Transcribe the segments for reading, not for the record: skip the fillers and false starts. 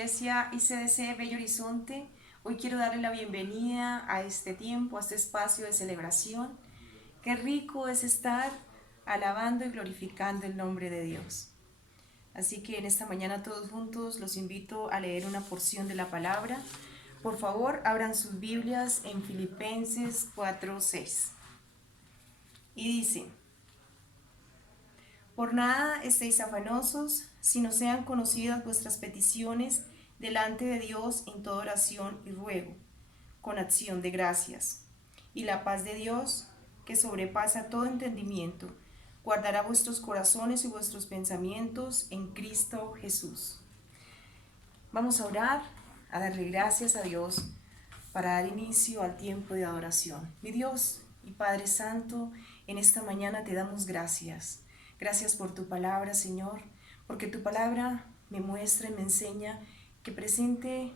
Iglesia ICDC Bello Horizonte. Hoy quiero darle la bienvenida a este tiempo, a este espacio de celebración. Qué rico es estar alabando y glorificando el nombre de Dios. Así que en esta mañana todos juntos los invito a leer una porción de la palabra. Por favor, abran sus Biblias en Filipenses 4:6. Y dice: Por nada estéis afanosos, sino sean conocidas vuestras peticiones delante de Dios en toda oración y ruego, con acción de gracias. Y la paz de Dios, que sobrepasa todo entendimiento, guardará vuestros corazones y vuestros pensamientos en Cristo Jesús. Vamos a orar, a darle gracias a Dios para dar inicio al tiempo de adoración. Mi Dios y Padre Santo, en esta mañana te damos gracias. Gracias por tu palabra, Señor, porque tu palabra me muestra y me enseña que presente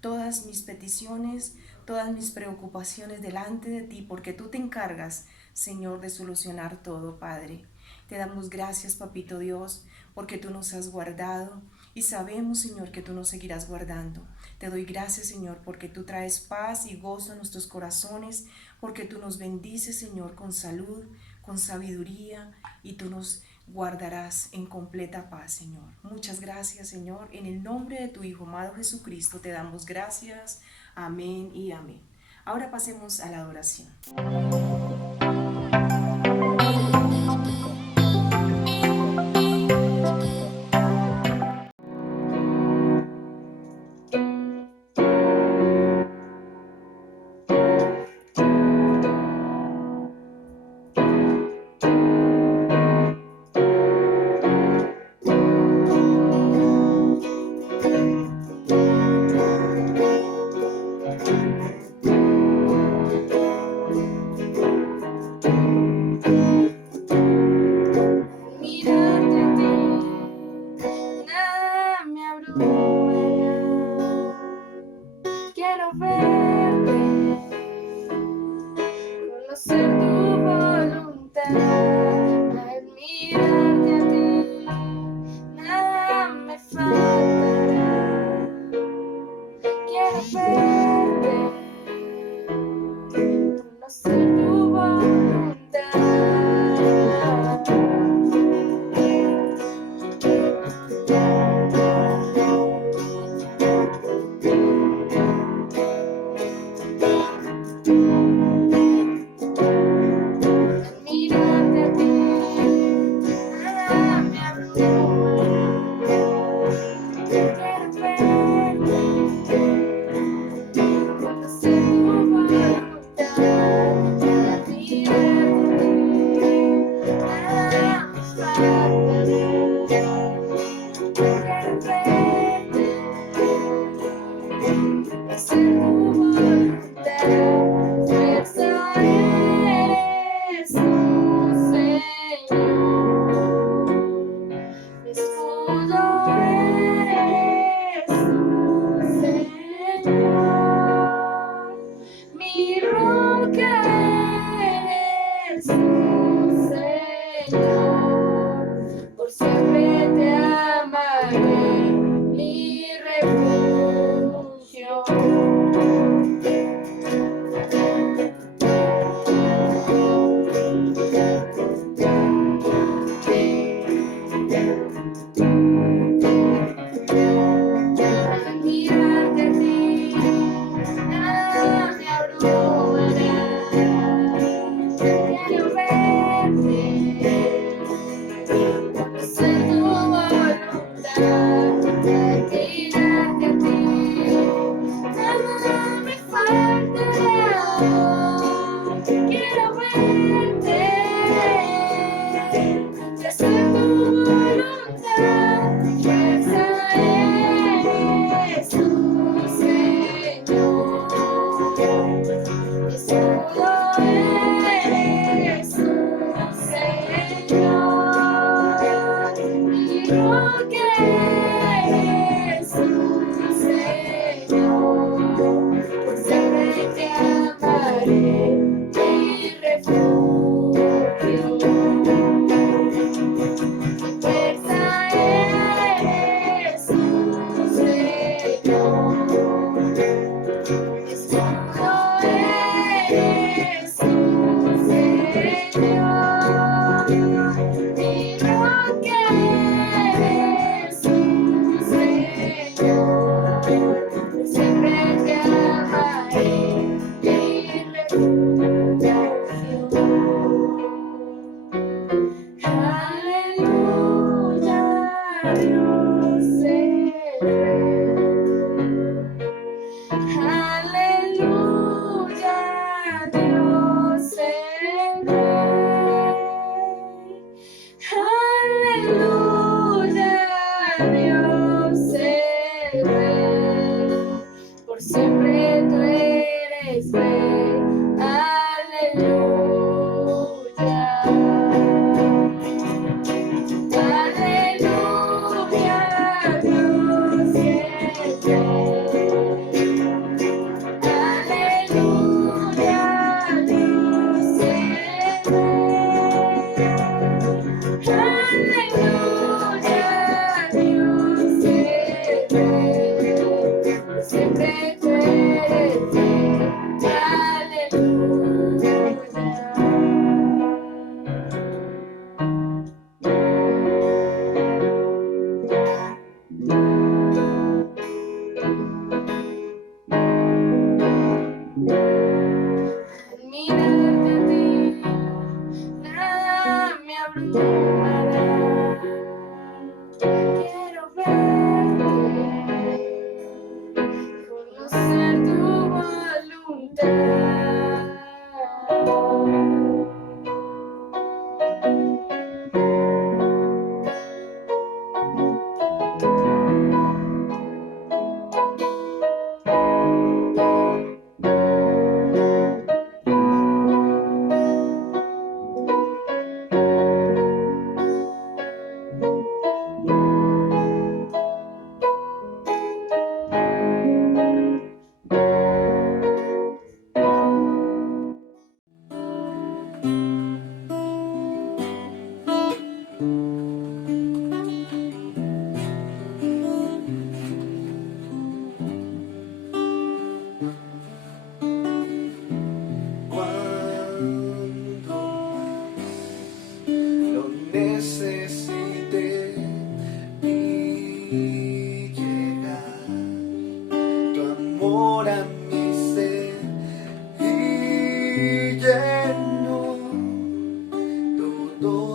todas mis peticiones, todas mis preocupaciones delante de ti, porque tú te encargas, Señor, de solucionar todo, Padre. Te damos gracias, Papito Dios, porque tú nos has guardado y sabemos, Señor, que tú nos seguirás guardando. Te doy gracias, Señor, porque tú traes paz y gozo a nuestros corazones, porque tú nos bendices, Señor, con salud, con sabiduría, y tú nos guardarás en completa paz, Señor. Muchas gracias, Señor. En el nombre de tu Hijo amado Jesucristo te damos gracias. Amén y amén. Ahora pasemos a la adoración.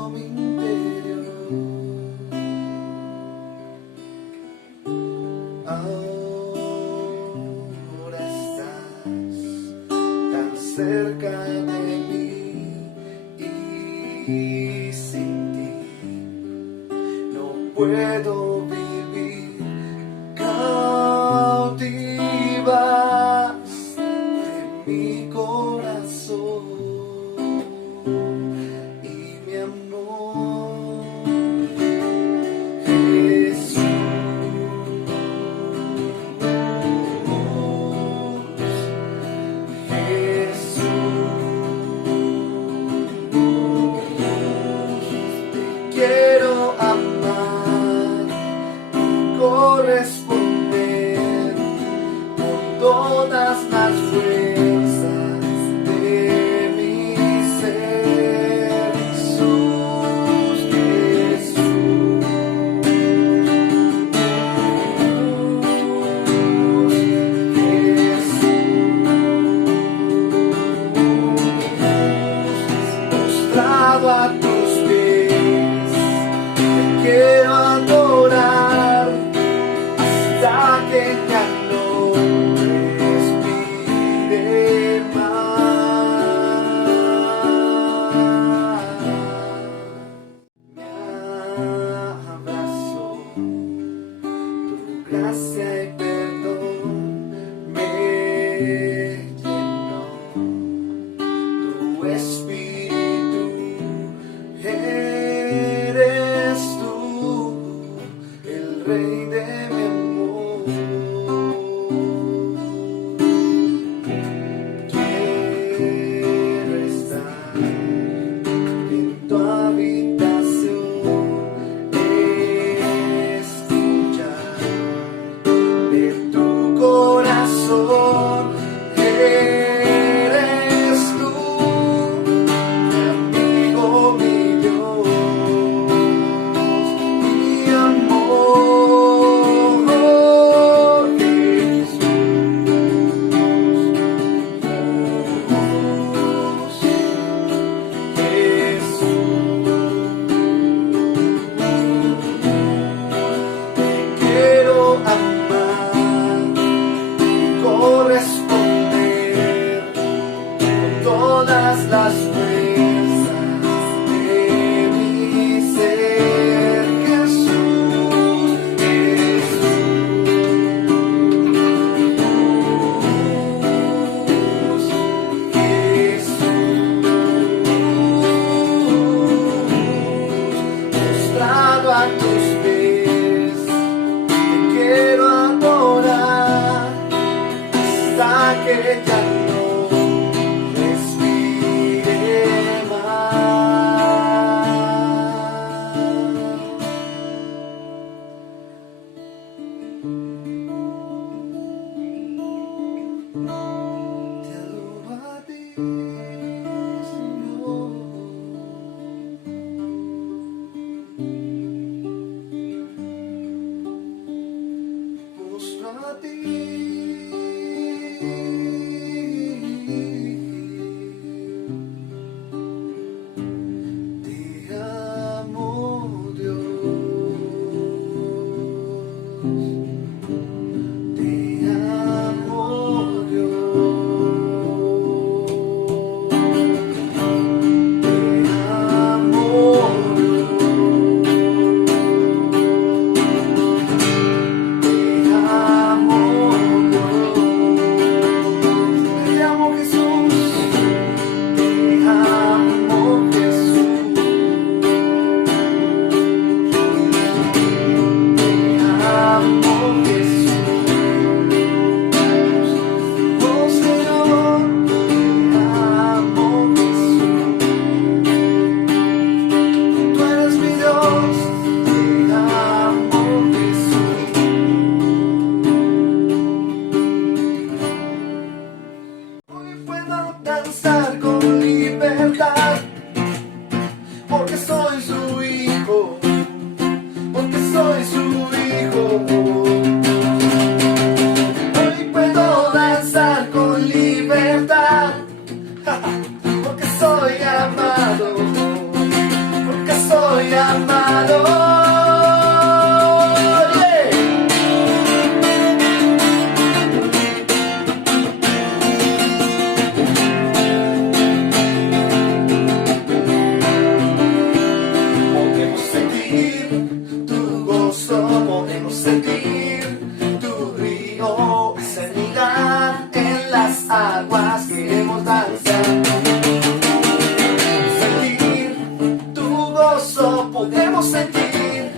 mi interior. Ahora estás tan cerca de mí y sin ti no puedo vivir. Cautivas de mi corazón y mi amor, Jesús, te quiero amar y corresponder con todas las fuerzas de mi ser. Jesús, Jesús, postrado a tus pies soy amado. Yeah. Podemos sentir tu gozo, podemos sentir tu río, sanidad en las aguas, queremos danzar. Podemos sentir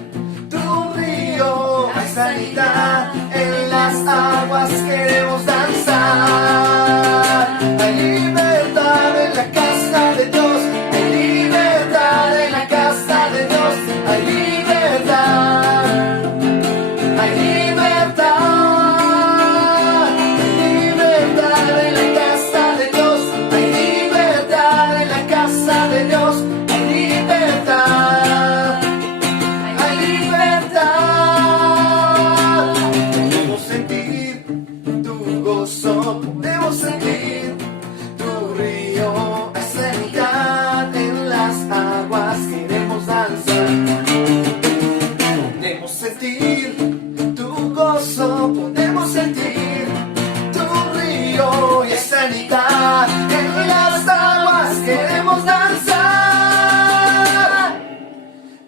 tu río, hay sanidad en las aguas, queremos danzar. Hay libertad en la casa de Dios, hay libertad en la casa de Dios, hay libertad, hay libertad, hay libertad en la casa de Dios, hay libertad en la casa de Dios, hay libertad. Podemos sentir tu río, hay sanidad en las aguas, queremos danzar. Podemos sentir tu gozo, podemos sentir tu río, y hay sanidad en las aguas, queremos danzar.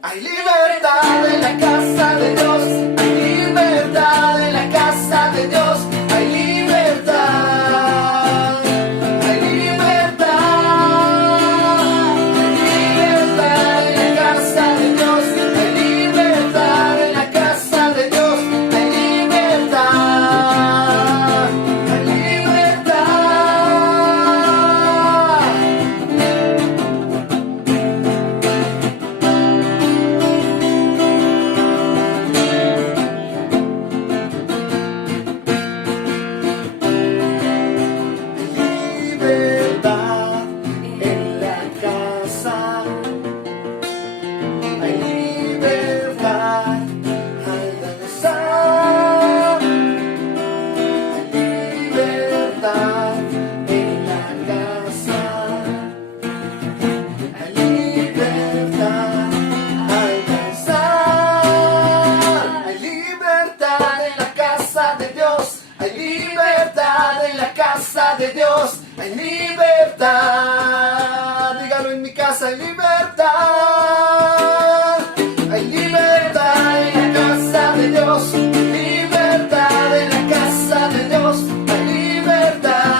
Hay libertad en la casa de Dios, hay libertad en la casa de Dios. De Dios hay libertad, dígalo en mi casa, hay libertad, hay libertad en la casa de Dios, libertad en la casa de Dios, hay libertad,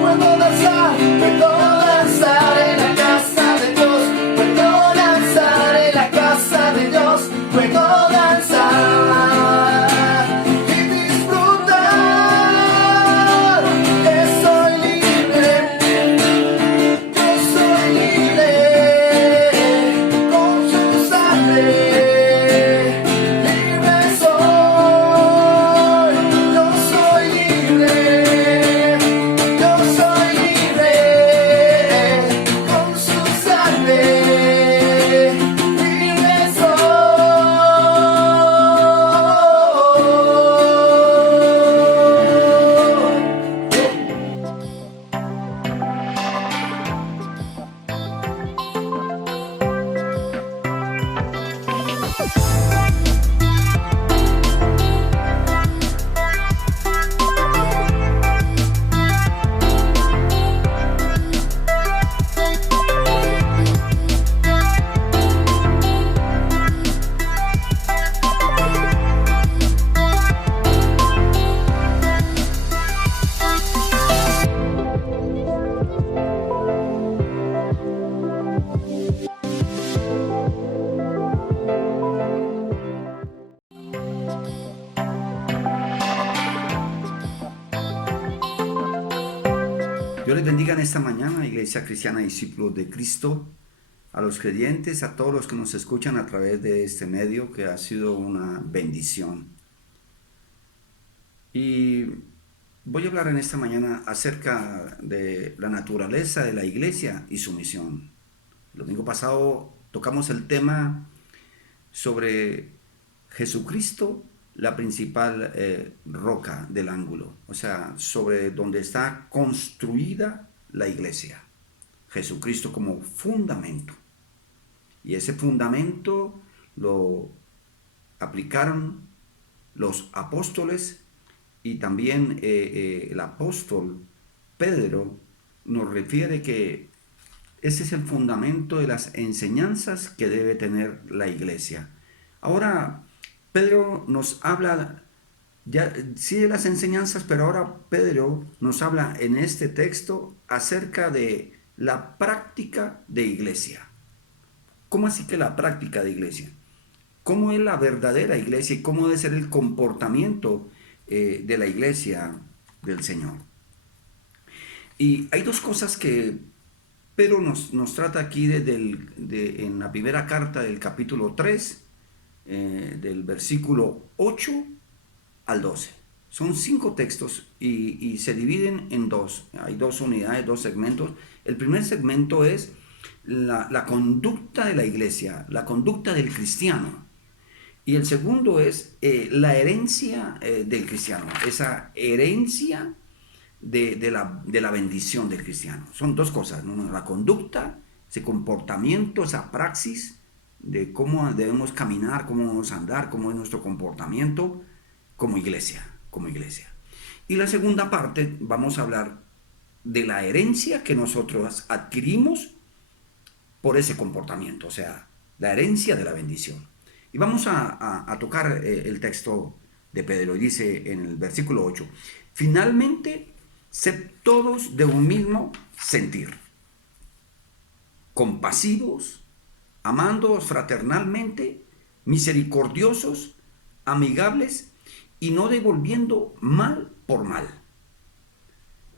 puedo danzar en la casa de Dios, puedo danzar en la casa de Dios, puedo danzar. Dios les bendiga en esta mañana, Iglesia Cristiana Discípulos de Cristo, a los creyentes, a todos los que nos escuchan a través de este medio, que ha sido una bendición. Y voy a hablar en esta mañana acerca de la naturaleza de la iglesia y su misión. El domingo pasado tocamos el tema sobre Jesucristo, la principal roca del ángulo, o sea, sobre donde está construida la iglesia. Jesucristo como fundamento. Y ese fundamento lo aplicaron los apóstoles, y también el apóstol Pedro nos refiere que ese es el fundamento de las enseñanzas que debe tener la iglesia. Ahora, Pedro nos habla ya sí de las enseñanzas, pero ahora Pedro nos habla en este texto acerca de la práctica de iglesia. ¿Cómo así que la práctica de iglesia? ¿Cómo es la verdadera iglesia y cómo debe ser el comportamiento de la iglesia del Señor? Y hay dos cosas que Pedro nos trata aquí en la primera carta del capítulo 3, del versículo 8 al 12. Son 5 textos y se dividen en dos. Hay 2 unidades, 2 segmentos. El primer segmento es la conducta de la iglesia, la conducta del cristiano. Y el segundo es la herencia del cristiano, esa herencia de la bendición del cristiano. Son dos cosas, ¿no? La conducta, ese comportamiento, esa praxis de cómo debemos caminar, cómo debemos andar, cómo es nuestro comportamiento como iglesia, como iglesia. Y la segunda parte, vamos a hablar de la herencia que nosotros adquirimos por ese comportamiento, o sea, la herencia de la bendición. Y vamos a tocar el texto de Pedro, y dice en el versículo 8, finalmente, sed todos de un mismo sentir, compasivos, amándoos fraternalmente, misericordiosos, amigables, y no devolviendo mal por mal,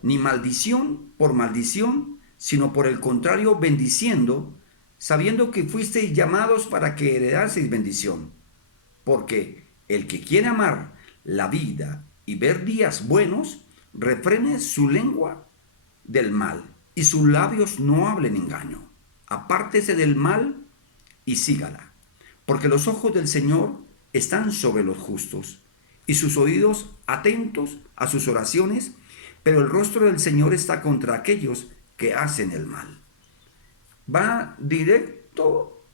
ni maldición por maldición, sino por el contrario, bendiciendo, sabiendo que fuisteis llamados para que heredaseis bendición. Porque el que quiere amar la vida y ver días buenos, refrene su lengua del mal, y sus labios no hablen engaño. Apártese del mal y sígala. Porque los ojos del Señor están sobre los justos, y sus oídos atentos a sus oraciones, pero el rostro del Señor está contra aquellos que hacen el mal. Va directo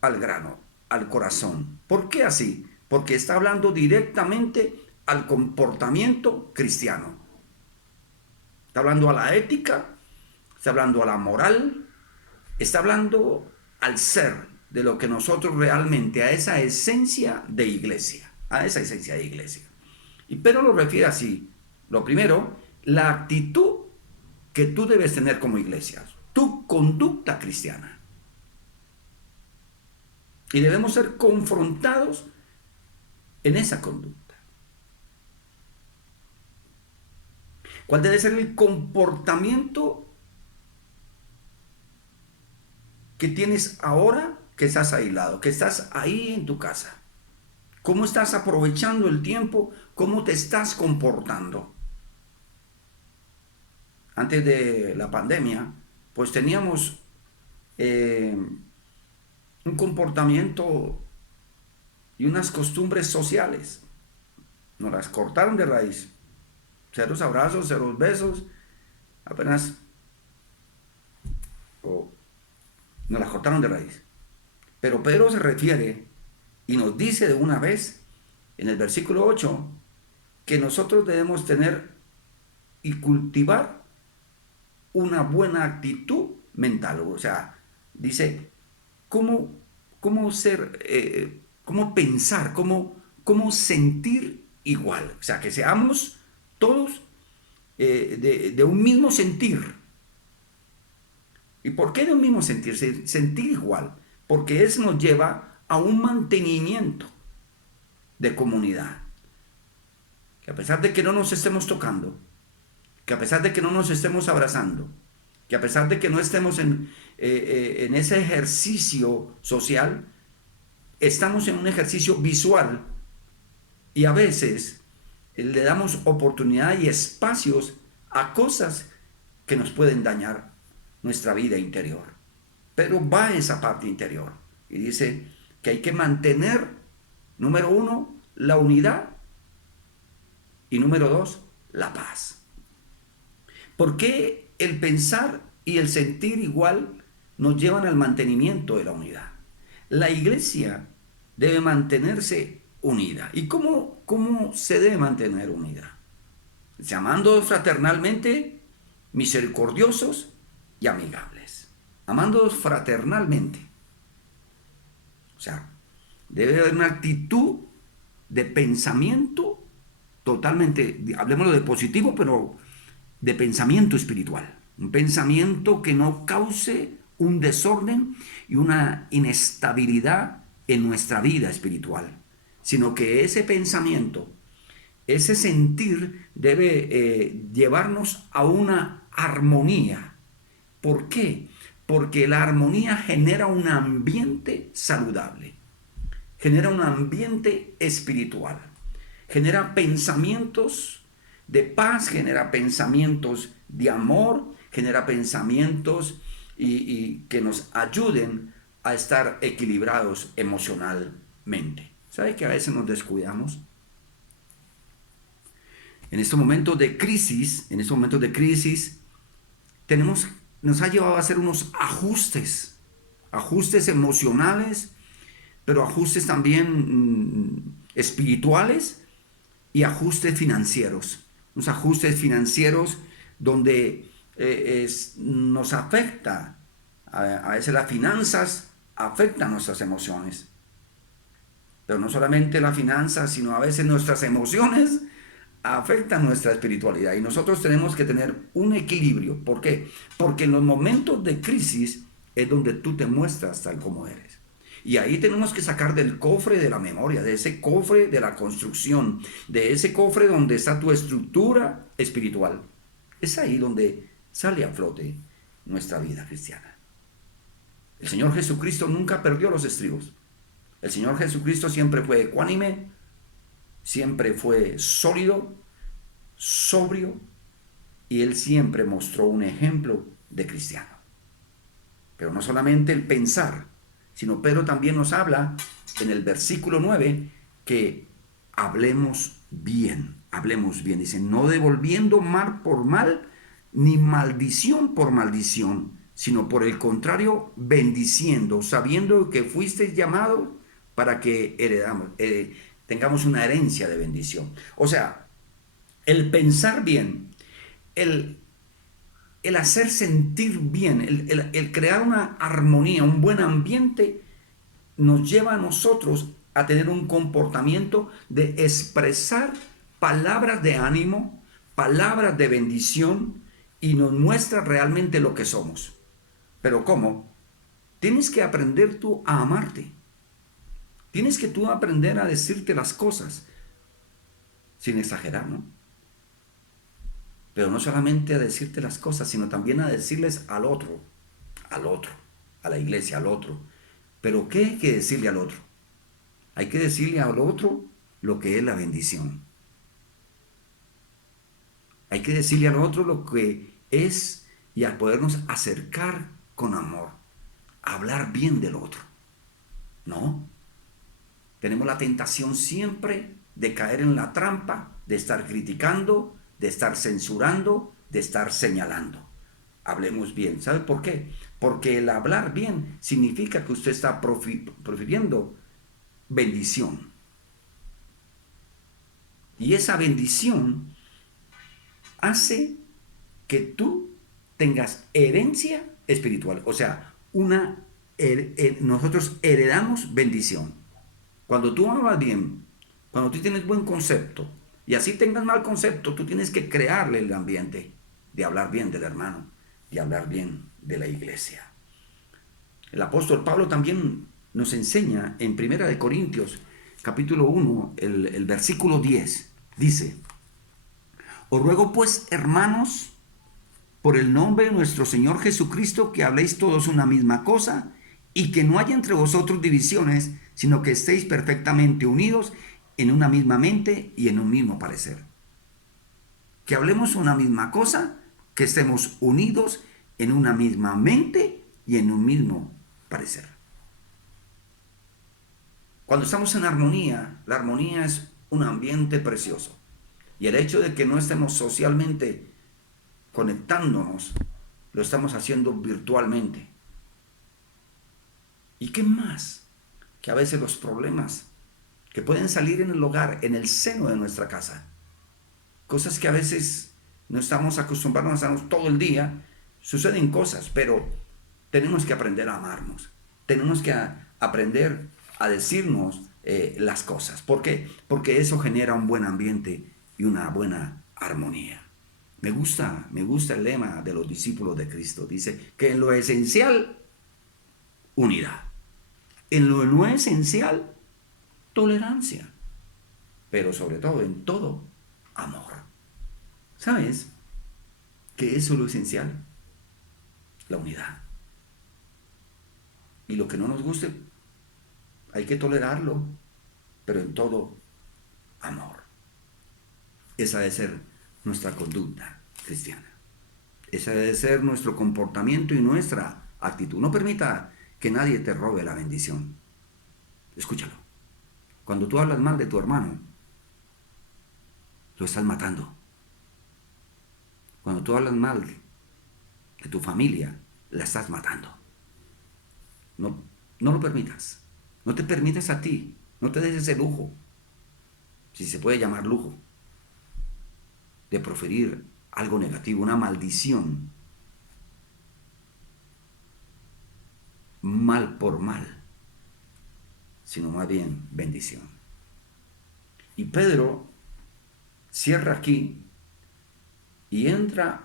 al grano, al corazón. ¿Por qué así? Porque está hablando directamente al comportamiento cristiano. Está hablando a la ética, está hablando a la moral, está hablando al ser de lo que nosotros realmente, a esa esencia de iglesia, a esa esencia de iglesia. Y Pedro lo refiere así. Lo primero, la actitud que tú debes tener como iglesia, tu conducta cristiana. Y debemos ser confrontados en esa conducta. ¿Cuál debe ser el comportamiento que tienes ahora que estás aislado, que estás ahí en tu casa? ¿Cómo estás aprovechando el tiempo? ¿Cómo te estás comportando? Antes de la pandemia, pues teníamos un comportamiento y unas costumbres sociales. Nos las cortaron de raíz. Ceros abrazos, ceros besos, apenas nos las cortaron de raíz. Pero Pedro se refiere y nos dice de una vez en el versículo 8 que nosotros debemos tener y cultivar una buena actitud mental. O sea, dice cómo ser, cómo pensar, cómo sentir igual. O sea, que seamos todos de un mismo sentir. ¿Y por qué de un mismo sentir? Sentir igual. Porque eso nos lleva a un mantenimiento de comunidad. Que a pesar de que no nos estemos tocando, que a pesar de que no nos estemos abrazando, que a pesar de que no estemos en ese ejercicio social, estamos en un ejercicio visual y a veces le damos oportunidad y espacios a cosas que nos pueden dañar nuestra vida interior. Pero va esa parte interior y dice que hay que mantener, número 1, la unidad y número 2, la paz. ¿Por qué el pensar y el sentir igual nos llevan al mantenimiento de la unidad. La iglesia debe mantenerse unida. ¿Y cómo se debe mantener unida? Amando fraternalmente, misericordiosos y amigables. Amándonos fraternalmente. O sea, debe haber una actitud de pensamiento totalmente, hablemoslo de positivo, pero de pensamiento espiritual. Un pensamiento que no cause un desorden y una inestabilidad en nuestra vida espiritual, sino que ese pensamiento, ese sentir debe llevarnos a una armonía. ¿Por qué? Porque la armonía genera un ambiente saludable, genera un ambiente espiritual, genera pensamientos de paz, genera pensamientos de amor, genera pensamientos y que nos ayuden a estar equilibrados emocionalmente. ¿Sabe que a veces nos descuidamos? En estos momentos de crisis, nos ha llevado a hacer unos ajustes emocionales, pero ajustes también espirituales y ajustes financieros. Unos ajustes financieros donde nos afecta, a veces las finanzas afectan nuestras emociones. Pero no solamente las finanzas, sino a veces nuestras emociones afectan nuestra espiritualidad. Y nosotros tenemos que tener un equilibrio. ¿Por qué? Porque en los momentos de crisis es donde tú te muestras tal como eres. Y ahí tenemos que sacar del cofre de la memoria, de ese cofre de la construcción, de ese cofre donde está tu estructura espiritual. Es ahí donde sale a flote nuestra vida cristiana. El Señor Jesucristo nunca perdió los estribos. El Señor Jesucristo siempre fue ecuánime, siempre fue sólido, sobrio, y Él siempre mostró un ejemplo de cristiano. Pero no solamente el pensar, sino Pedro también nos habla en el versículo 9 que hablemos bien, dice, no devolviendo mal por mal, ni maldición por maldición, sino por el contrario, bendiciendo, sabiendo que fuisteis llamados para que tengamos una herencia de bendición. O sea, el pensar bien, el hacer sentir bien, el crear una armonía, un buen ambiente, nos lleva a nosotros a tener un comportamiento de expresar palabras de ánimo, palabras de bendición, y nos muestra realmente lo que somos. ¿Pero cómo? Tienes que aprender tú a amarte. Tienes que tú aprender a decirte las cosas, sin exagerar, ¿no? Pero no solamente a decirte las cosas, sino también a decirles al otro, a la iglesia, al otro. ¿Pero qué hay que decirle al otro? Hay que decirle al otro lo que es la bendición. Hay que decirle al otro lo que es y a podernos acercar con amor, hablar bien del otro. ¿No? Tenemos la tentación siempre de caer en la trampa, de estar criticando, de estar censurando, de estar señalando. Hablemos bien. ¿Sabe por qué? Porque el hablar bien significa que usted está profiriendo bendición. Y esa bendición hace que tú tengas herencia espiritual. O sea, nosotros heredamos bendición. Cuando tú hablas bien, cuando tú tienes buen concepto, y así tengas mal concepto, tú tienes que crearle el ambiente de hablar bien del hermano, de hablar bien de la iglesia. El apóstol Pablo también nos enseña en 1 Corintios, capítulo 1, el versículo 10, dice: os ruego pues, hermanos, por el nombre de nuestro Señor Jesucristo, que habléis todos una misma cosa, y que no haya entre vosotros divisiones, sino que estéis perfectamente unidos en una misma mente y en un mismo parecer. Que hablemos una misma cosa, que estemos unidos en una misma mente y en un mismo parecer. Cuando estamos en armonía, la armonía es un ambiente precioso. Y el hecho de que no estemos socialmente conectándonos, lo estamos haciendo virtualmente. ¿Y qué más? Que a veces los problemas que pueden salir en el hogar, en el seno de nuestra casa, cosas que a veces no estamos acostumbrados a hacernos todo el día, suceden cosas, pero tenemos que aprender a amarnos. Tenemos que aprender a decirnos las cosas. ¿Por qué? Porque eso genera un buen ambiente y una buena armonía. Me gusta el lema de los discípulos de Cristo. Dice que en lo esencial, unidad. En lo no esencial, tolerancia. Pero sobre todo, en todo, amor. ¿Sabes que eso es lo esencial? La unidad. Y lo que no nos guste, hay que tolerarlo, pero en todo, amor. Esa debe ser nuestra conducta cristiana. Ese debe ser nuestro comportamiento y nuestra actitud. No permita que nadie te robe la bendición. Escúchalo. Cuando tú hablas mal de tu hermano, lo estás matando. Cuando tú hablas mal de tu familia, la estás matando. No lo permitas. No te permitas a ti. No te des ese lujo, si se puede llamar lujo, de proferir algo negativo, una maldición, mal por mal, sino más bien bendición. Y Pedro cierra aquí y entra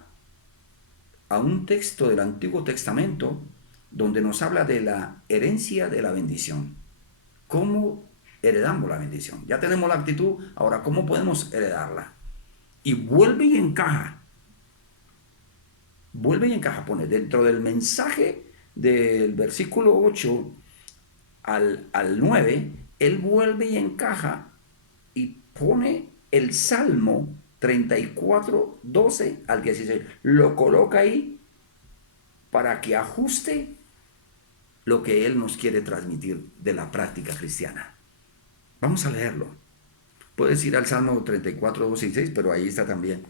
a un texto del Antiguo Testamento donde nos habla de la herencia de la bendición. ¿Cómo heredamos la bendición? Ya tenemos la actitud, ahora ¿cómo podemos heredarla? Y vuelve y encaja, pone dentro del mensaje del versículo 8 al 9, él vuelve y encaja y pone el Salmo 34, 12 al 16. Lo coloca ahí para que ajuste lo que él nos quiere transmitir de la práctica cristiana. Vamos a leerlo. Puedes ir al Salmo 34, 12 y 6, pero ahí está también.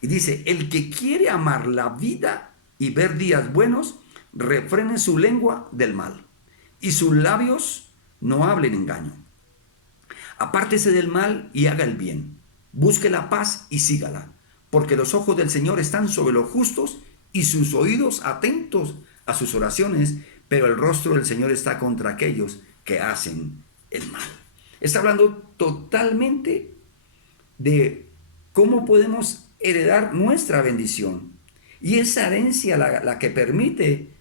Y dice, el que quiere amar la vida y ver días buenos, refrene su lengua del mal, y sus labios no hablen engaño. Apártese del mal y haga el bien. Busque la paz y sígala, porque los ojos del Señor están sobre los justos y sus oídos atentos a sus oraciones, pero el rostro del Señor está contra aquellos que hacen el mal. Está hablando totalmente de cómo podemos heredar nuestra bendición. Y esa herencia, la que permite,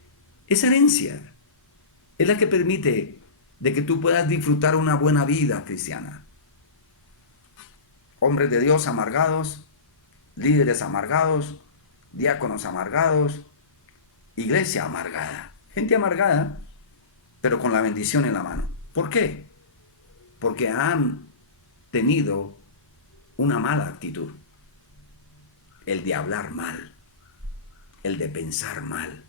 esa herencia es la que permite de que tú puedas disfrutar una buena vida cristiana. Hombres de Dios amargados, líderes amargados, diáconos amargados, iglesia amargada, gente amargada, pero con la bendición en la mano. ¿Por qué? Porque han tenido una mala actitud, el de hablar mal, el de pensar mal.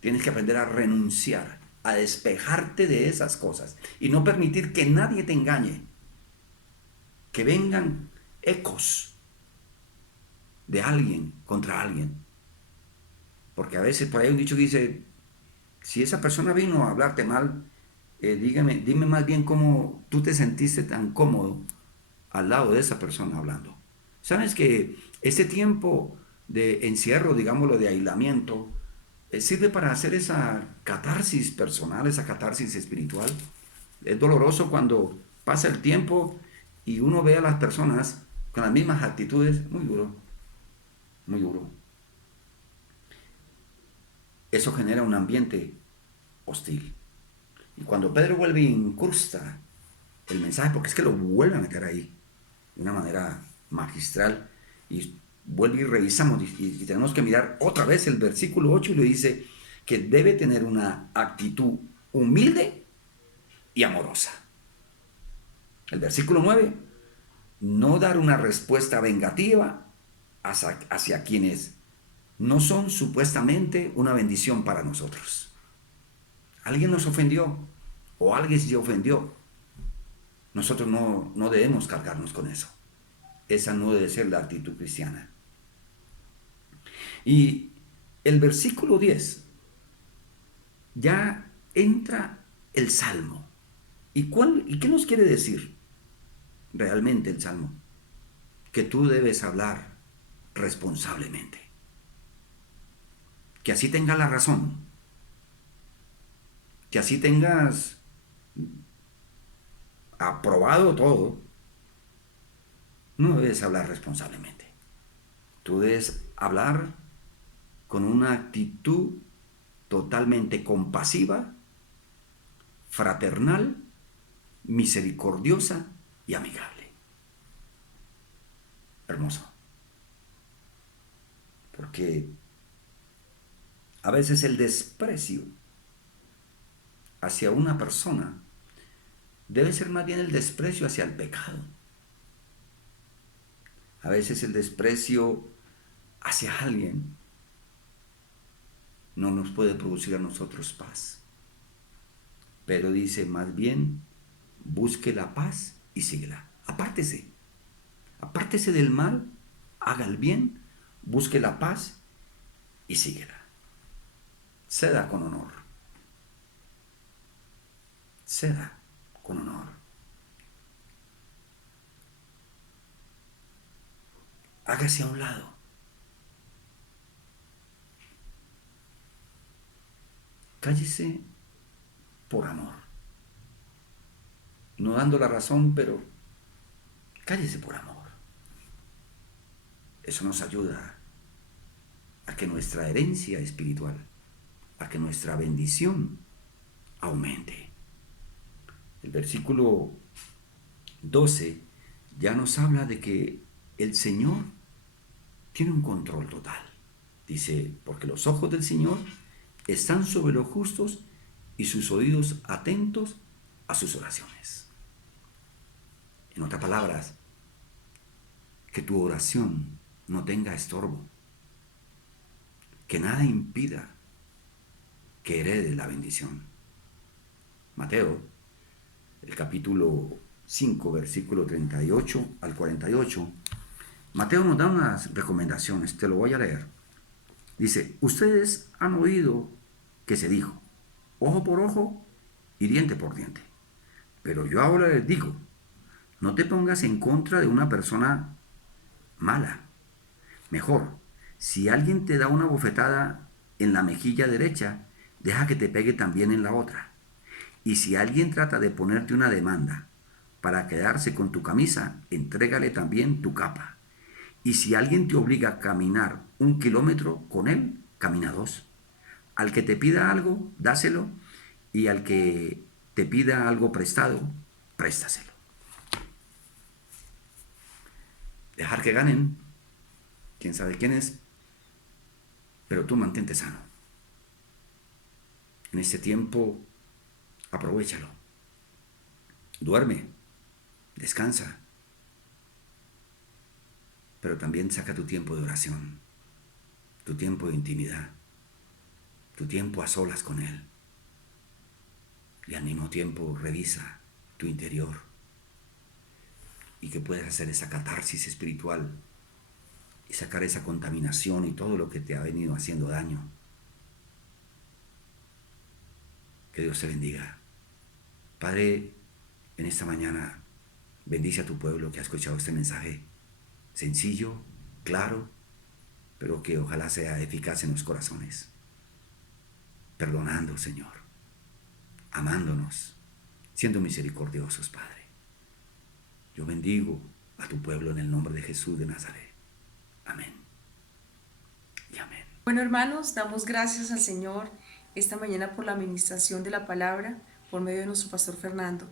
Tienes que aprender a renunciar, a despejarte de esas cosas y no permitir que nadie te engañe, que vengan ecos de alguien contra alguien. Porque a veces por ahí hay un dicho que dice, si esa persona vino a hablarte mal, dime más bien cómo tú te sentiste tan cómodo al lado de esa persona hablando. Sabes que este tiempo de encierro, digámoslo, de aislamiento, sirve para hacer esa catarsis personal, esa catarsis espiritual. Es doloroso cuando pasa el tiempo y uno ve a las personas con las mismas actitudes. Muy duro, muy duro. Eso genera un ambiente hostil. Y cuando Pedro vuelve e incrusta el mensaje, porque es que lo vuelve a meter ahí de una manera magistral, y vuelve y revisamos, y tenemos que mirar otra vez el versículo 8, y le dice que debe tener una actitud humilde y amorosa. El versículo 9, no dar una respuesta vengativa hacia quienes no son supuestamente una bendición para nosotros. Alguien nos ofendió o alguien se ofendió. Nosotros no debemos cargarnos con eso. Esa no debe ser la actitud cristiana. Y el versículo 10 ya entra el Salmo. ¿Y qué nos quiere decir realmente el Salmo? Que tú debes hablar responsablemente. Que así tengas la razón. Que así tengas aprobado todo. No debes hablar responsablemente. Tú debes hablar con una actitud totalmente compasiva, fraternal, misericordiosa y amigable. Hermoso. Porque a veces el desprecio hacia una persona debe ser más bien el desprecio hacia el pecado. A veces el desprecio hacia alguien no nos puede producir a nosotros paz. Pero dice más bien, busque la paz y síguela. Apártese. Apártese del mal, haga el bien, busque la paz y síguela. Ceda con honor. Ceda con honor. Hágase a un lado. Cállese por amor. No dando la razón, pero cállese por amor. Eso nos ayuda a que nuestra herencia espiritual, a que nuestra bendición aumente. El versículo 12 ya nos habla de que el Señor tiene un control total. Dice, porque los ojos del Señor están sobre los justos y sus oídos atentos a sus oraciones. En otras palabras, que tu oración no tenga estorbo, que nada impida que heredes la bendición. Mateo, el capítulo 5, versículo 38 al 48, Mateo nos da unas recomendaciones, te lo voy a leer. Dice, ustedes han oído que se dijo, ojo por ojo y diente por diente. Pero yo ahora les digo, no te pongas en contra de una persona mala. Mejor, si alguien te da una bofetada en la mejilla derecha, deja que te pegue también en la otra. Y si alguien trata de ponerte una demanda para quedarse con tu camisa, entrégale también tu capa. Y si alguien te obliga a caminar 1 kilómetro con él, camina 2. Al que te pida algo, dáselo, y al que te pida algo prestado, préstaselo. Dejar que ganen, quién sabe quién es, pero tú mantente sano. En este tiempo, aprovéchalo. Duerme, descansa, pero también saca tu tiempo de oración, tu tiempo de intimidad, tu tiempo a solas con Él. Y al mismo tiempo revisa tu interior y que puedas hacer esa catarsis espiritual y sacar esa contaminación y todo lo que te ha venido haciendo daño. Que Dios te bendiga. Padre, en esta mañana bendice a tu pueblo que ha escuchado este mensaje sencillo, claro, pero que ojalá sea eficaz en los corazones. Perdonando, Señor, amándonos, siendo misericordiosos, Padre. Yo bendigo a tu pueblo en el nombre de Jesús de Nazaret. Amén. Y amén. Bueno, hermanos, damos gracias al Señor esta mañana por la administración de la palabra por medio de nuestro pastor Fernando,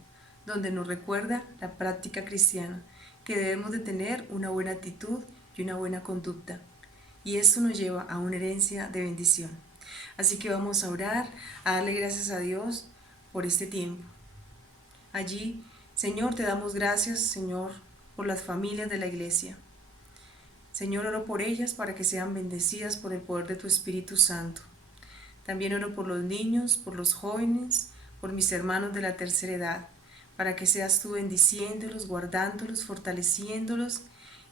donde nos recuerda la práctica cristiana, que debemos de tener una buena actitud y una buena conducta. Y esto nos lleva a una herencia de bendición. Así que vamos a orar, a darle gracias a Dios por este tiempo. Allí, Señor, te damos gracias, Señor, por las familias de la iglesia. Señor, oro por ellas para que sean bendecidas por el poder de tu Espíritu Santo. También oro por los niños, por los jóvenes, por mis hermanos de la tercera edad, para que seas tú bendiciéndolos, guardándolos, fortaleciéndolos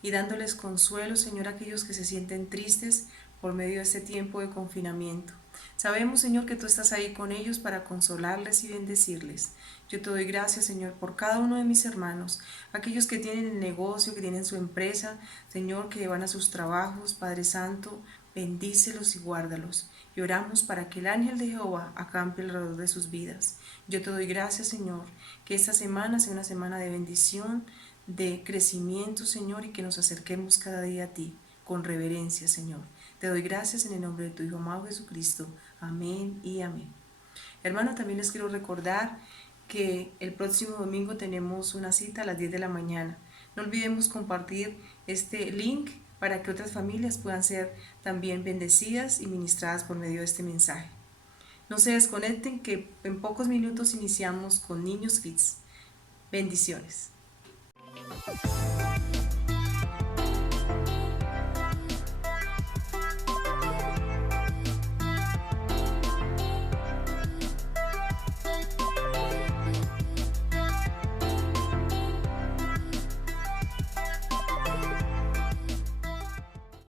y dándoles consuelo, Señor, a aquellos que se sienten tristes por medio de este tiempo de confinamiento. Sabemos, Señor, que tú estás ahí con ellos para consolarles y bendecirles. Yo te doy gracias, Señor, por cada uno de mis hermanos, aquellos que tienen el negocio, que tienen su empresa, Señor, que van a sus trabajos. Padre Santo, bendícelos y guárdalos. Y oramos para que el ángel de Jehová acampe alrededor de sus vidas. Yo te doy gracias, Señor, que esta semana sea una semana de bendición, de crecimiento, Señor, y que nos acerquemos cada día a ti con reverencia, Señor. Te doy gracias en el nombre de tu Hijo amado Jesucristo. Amén y amén. Hermano, también les quiero recordar que el próximo domingo tenemos una cita a las 10 de la mañana. No olvidemos compartir este link para que otras familias puedan ser también bendecidas y ministradas por medio de este mensaje. No se desconecten, que en pocos minutos iniciamos con Niños Kids. Bendiciones.